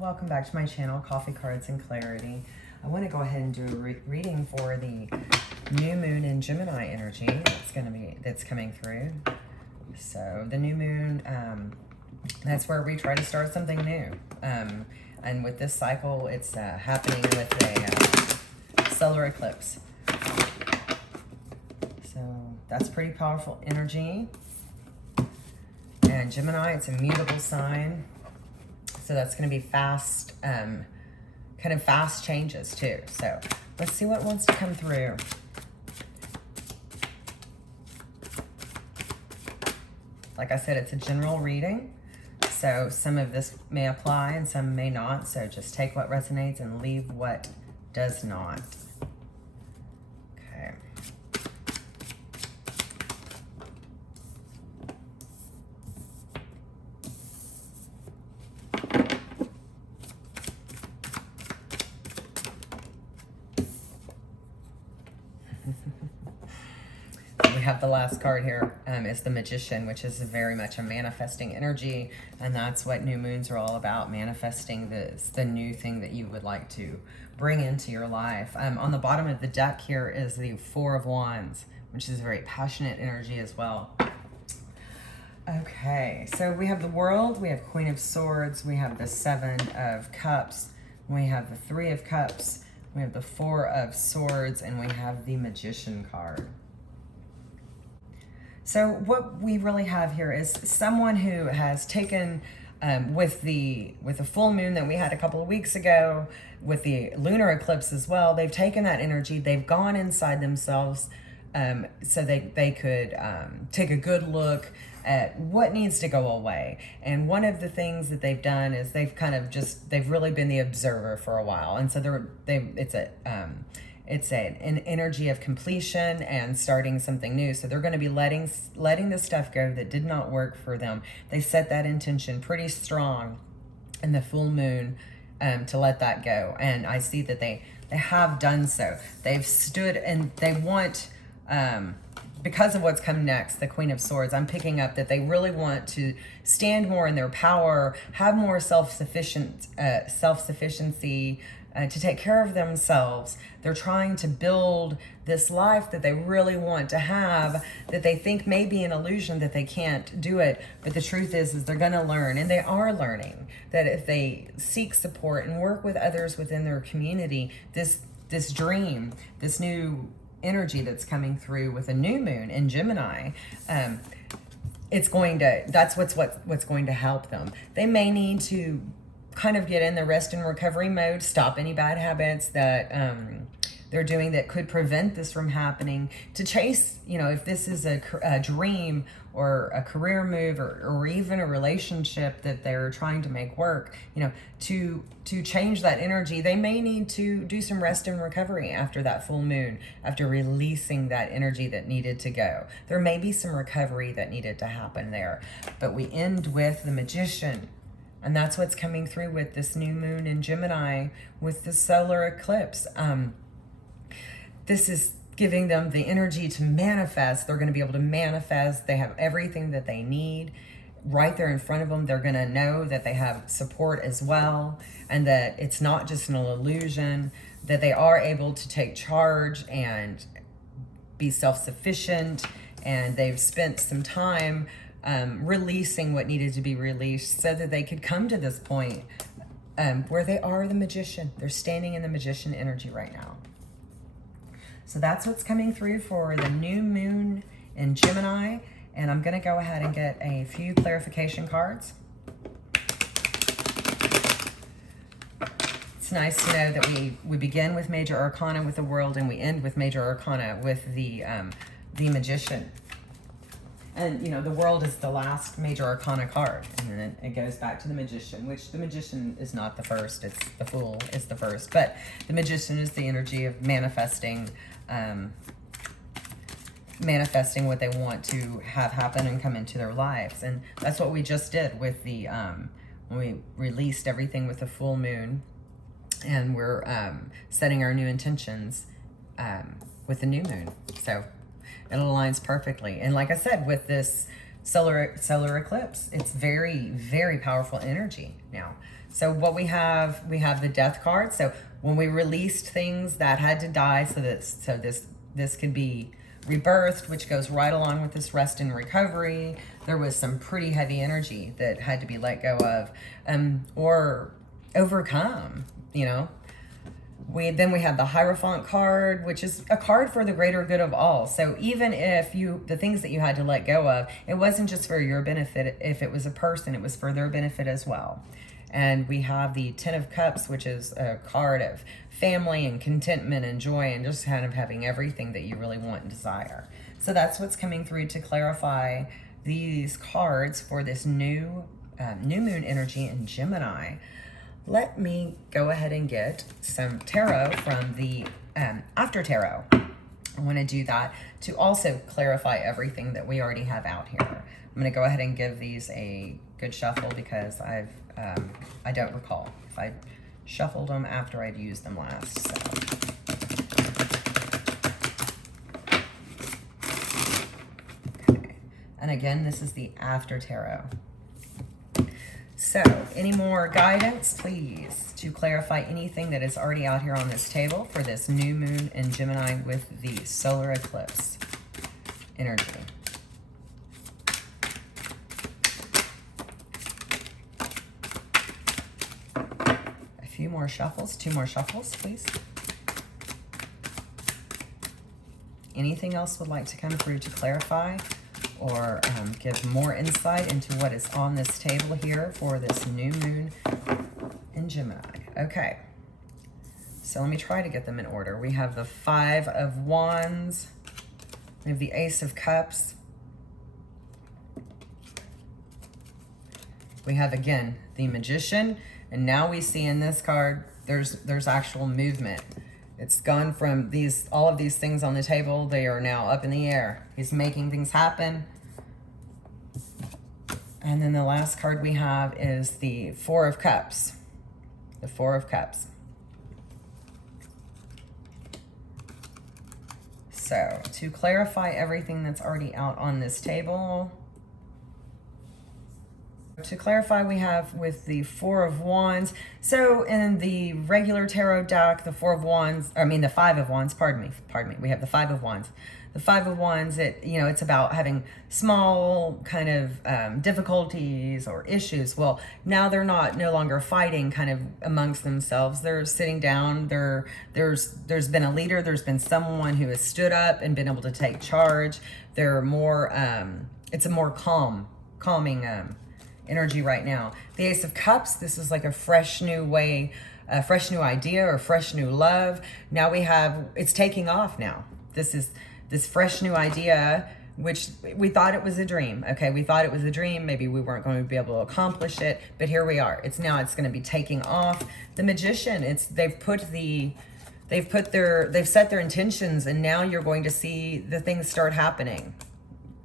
welcome back to my channel, Coffee Cards and Clarity. I want to go ahead and do a reading for the new moon in Gemini energy that's coming through. So the new moon, that's where we try to start something new. And with this cycle, it's happening with a solar eclipse. So that's pretty powerful energy. And Gemini, it's a mutable sign. So that's going to be fast, kind of fast changes too. So let's see what wants to come through. Like I said, it's a general reading. So some of this may apply and some may not. So just take what resonates and leave what does not. Okay. We have the last card here is the Magician, which is very much a manifesting energy, and that's what new moons are all about, manifesting the new thing that you would like to bring into your life. On the bottom of the deck here is the Four of Wands, which is a very passionate energy as well. Okay, so we have the World, we have Queen of Swords, we have the Seven of Cups, we have the Three of Cups, we have the Four of Swords, and we have the Magician card. So what we really have here is someone who has taken, with the full moon that we had a couple of weeks ago, with the lunar eclipse as well, they've taken that energy, they've gone inside themselves so they could take a good look at what needs to go away. And one of the things that they've done is they've really been the observer for a while. And so it's an energy of completion and starting something new. So they're going to be letting the stuff go that did not work for them. They set that intention pretty strong in the full moon to let that go. And I see that they have done so. They've stood and they want, because of what's come next, the Queen of Swords, I'm picking up that they really want to stand more in their power, have more self-sufficiency, to take care of themselves. They're trying to build this life that they really want to have, that they think may be an illusion, that they can't do it. But the truth is they're going to learn, and they are learning, that if they seek support and work with others within their community, this dream, this new energy that's coming through with a new moon in Gemini, that's what's going to help them. They may need to kind of get in the rest and recovery mode, stop any bad habits that they're doing that could prevent this from happening, to chase, if this is a dream or a career move or even a relationship that they're trying to make work, to change that energy, they may need to do some rest and recovery after that full moon, after releasing that energy that needed to go. There may be some recovery that needed to happen there. But we end with the Magician. And that's what's coming through with this new moon in Gemini with the solar eclipse. This is giving them the energy to manifest. They're going to be able to manifest. They have everything that they need right there in front of them. They're going to know that they have support as well, and that it's not just an illusion, that they are able to take charge and be self-sufficient, and they've spent some time releasing what needed to be released so that they could come to this point where they are the Magician. They're standing in the Magician energy right now. So that's what's coming through for the new moon in Gemini. And I'm going to go ahead and get a few clarification cards. It's nice to know that we begin with Major Arcana with the World, and we end with Major Arcana with the Magician. And, the World is the last Major Arcana card. And then it goes back to the Magician, which the Magician is not the first. It's the Fool is the first. But the Magician is the energy of manifesting what they want to have happen and come into their lives. And that's what we just did with the, when we released everything with the full moon. And we're setting our new intentions with the new moon. So it aligns perfectly. And like I said, with this solar eclipse, it's very, very powerful energy now. So what we have the death card. So when we released things that had to die, so this could be rebirthed, which goes right along with this rest and recovery. There was some pretty heavy energy that had to be let go of, or overcome, you know. Then we have the Hierophant card, which is a card for the greater good of all. So even if the things that you had to let go of, it wasn't just for your benefit. If it was a person, it was for their benefit as well. And we have the Ten of Cups, which is a card of family and contentment and joy and just kind of having everything that you really want and desire. So that's what's coming through to clarify these cards for this new moon energy in Gemini. Let me go ahead and get some tarot from the After Tarot. I want to do that to also clarify everything that we already have out here. I'm going to go ahead and give these a good shuffle because I don't recall if I shuffled them after I'd used them last. So. Okay. And again, this is the After Tarot. So, any more guidance, please, to clarify anything that is already out here on this table for this new moon in Gemini with the solar eclipse energy. A few more shuffles, 2 more shuffles, please. Anything else would like to come through to clarify or give more insight into what is on this table here for this new moon in Gemini. Okay, so let me try to get them in order. We have the Five of Wands, we have the Ace of Cups, we have again the Magician, and now we see in this card there's actual movement. It's gone from all of these things on the table, they are now up in the air. He's making things happen. And then the last card we have is the Four of Cups. The Four of Cups. So, to clarify everything that's already out on this table, to clarify, we have with the Four of Wands. So in the regular tarot deck, the Five of Wands, pardon me. We have the Five of Wands. The Five of Wands, it's about having small kind of difficulties or issues. Well, now they're no longer fighting kind of amongst themselves. They're sitting down. There's been a leader. There's been someone who has stood up and been able to take charge. They're more, it's a more calming energy right now. The Ace of Cups, this is like a fresh new way, a fresh new idea or fresh new love. Now it's taking off now. This is this fresh new idea, which we thought it was a dream. Okay, we thought it was a dream. Maybe we weren't going to be able to accomplish it, but here we are. It's going to be taking off. The Magician, they've set their intentions, and now you're going to see the things start happening.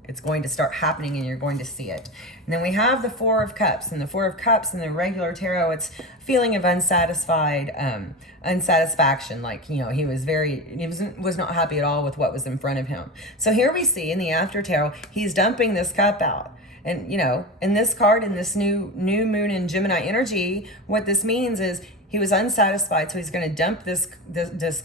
It's going to start happening and you're going to see it. And then we have the Four of Cups. And the Four of Cups in the regular tarot, it's feeling of unsatisfaction. Like, he was not happy at all with what was in front of him. So here we see in the After Tarot, he's dumping this cup out. And, in this card, in this new moon in Gemini energy, what this means is he was unsatisfied, so he's going to dump this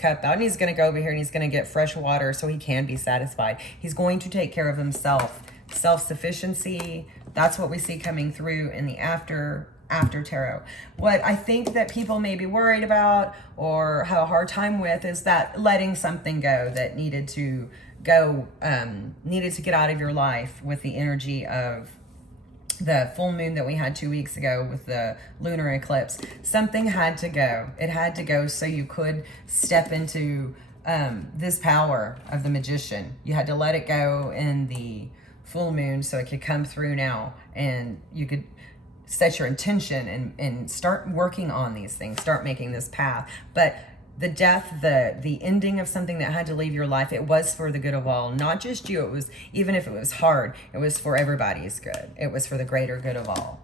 cup out, and he's going to go over here and he's going to get fresh water so he can be satisfied. He's going to take care of himself. Self-sufficiency, that's what we see coming through in the After Tarot. What I think that people may be worried about or have a hard time with is that letting something go that needed to get out of your life with the energy of the full moon that we had 2 weeks ago with the lunar eclipse. Something had to go. It had to go so you could step into this power of the Magician. You had to let it go in the full moon so it could come through now, and you could set your intention and start working on these things, start making this path. But the death, the ending of something that had to leave your life, it was for the good of all, not just you. It was, even if it was hard, it was for everybody's good. It was for the greater good of all.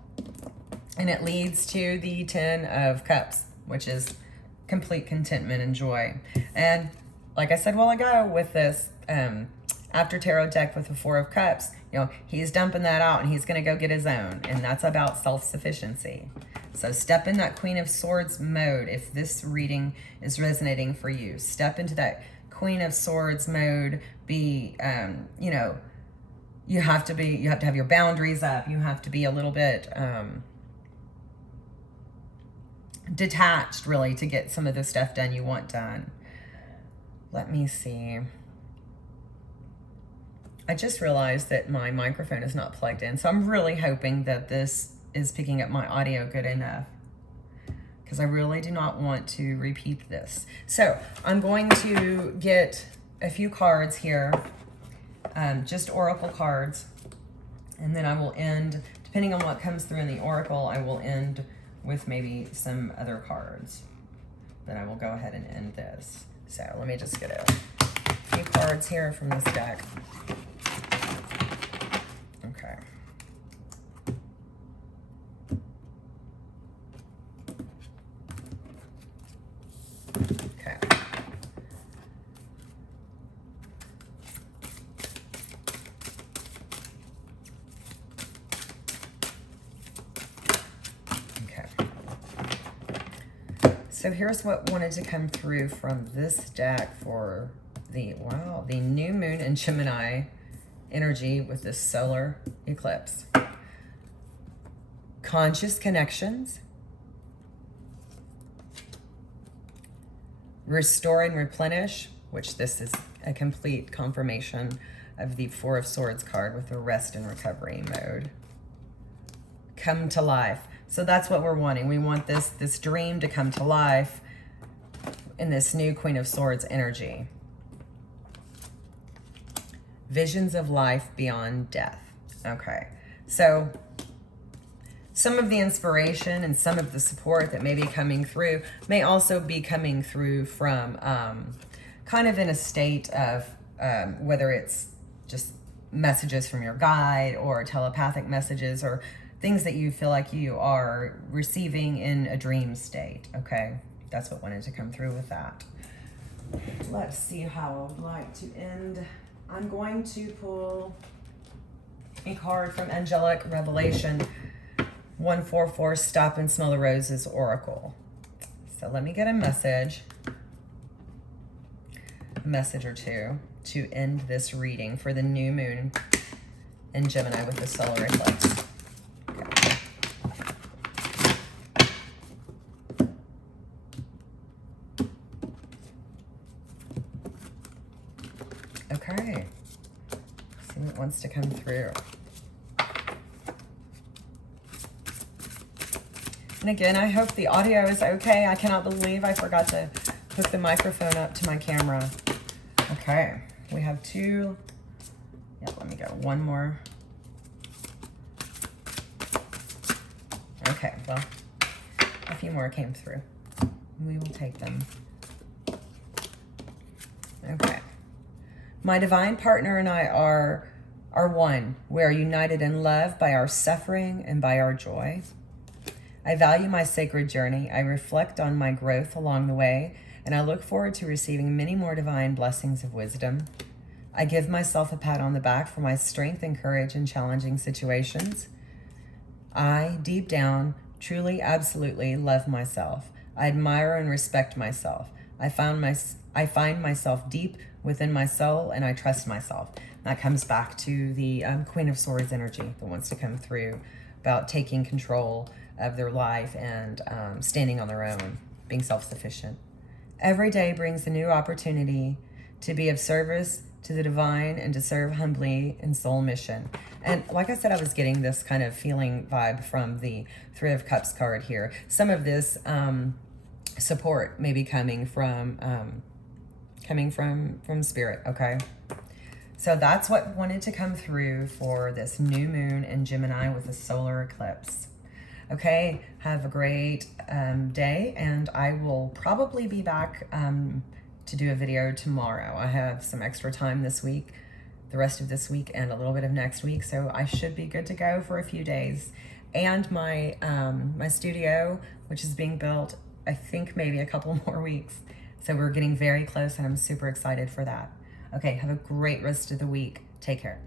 And it leads to the Ten of Cups, which is complete contentment and joy. And like I said a while ago with this After Tarot deck with the Four of Cups, he's dumping that out and he's going to go get his own. And that's about self-sufficiency. So step in that Queen of Swords mode. If this reading is resonating for you, step into that Queen of Swords mode. Be, you know, you have to have your boundaries up. You have to be a little bit detached, really, to get some of the stuff done you want done. Let me see. I just realized that my microphone is not plugged in, so I'm really hoping that this is picking up my audio good enough, because I really do not want to repeat this. So I'm going to get a few cards here, just oracle cards, and then I will end, depending on what comes through in the oracle, I will end with maybe some other cards. Then I will go ahead and end this. So let me just get a few cards here from this deck. Okay. Okay. Okay. So here's what wanted to come through from this deck for the, wow, the new moon in Gemini energy with this solar eclipse. Conscious connections. Restore and replenish, which this is a complete confirmation of the Four of Swords card with the rest and recovery mode. Come to life. So that's what we're wanting. We want this dream to come to life in this new Queen of Swords energy. Visions of life beyond death. Okay, so some of the inspiration and some of the support that may be coming through may also be coming through from kind of in a state of whether it's just messages from your guide or telepathic messages or things that you feel like you are receiving in a dream state, okay? That's what wanted to come through with that. Let's see how I would like to end. I'm going to pull a card from Angelic Revelation 144, Stop and Smell the Roses Oracle. So let me get a message or two to end this reading for the new moon in Gemini with the solar eclipse. Okay, see what wants to come through. And again, I hope the audio is okay. I cannot believe I forgot to hook the microphone up to my camera. Okay, we have two. Yeah, let me go one more. Okay, well, a few more came through. We will take them. Okay. My divine partner and I are one. We are united in love by our suffering and by our joy. I value my sacred journey. I reflect on my growth along the way, and I look forward to receiving many more divine blessings of wisdom. I give myself a pat on the back for my strength and courage in challenging situations. I, deep down, truly, absolutely love myself. I admire and respect myself. I find myself deep within my soul, and I trust myself. That comes back to the Queen of Swords energy that wants to come through about taking control of their life and standing on their own, being self-sufficient. Every day brings a new opportunity to be of service to the divine and to serve humbly in soul mission. And like I said, I was getting this kind of feeling vibe from the Three of Cups card here. Some of this support may be coming from spirit, okay? So that's what wanted to come through for this new moon in Gemini with a solar eclipse. Okay, have a great day, and I will probably be back to do a video tomorrow. I have some extra time this week, the rest of this week, and a little bit of next week, so I should be good to go for a few days. And my my studio, which is being built, I think maybe a couple more weeks. So we're getting very close, and I'm super excited for that. Okay, have a great rest of the week. Take care.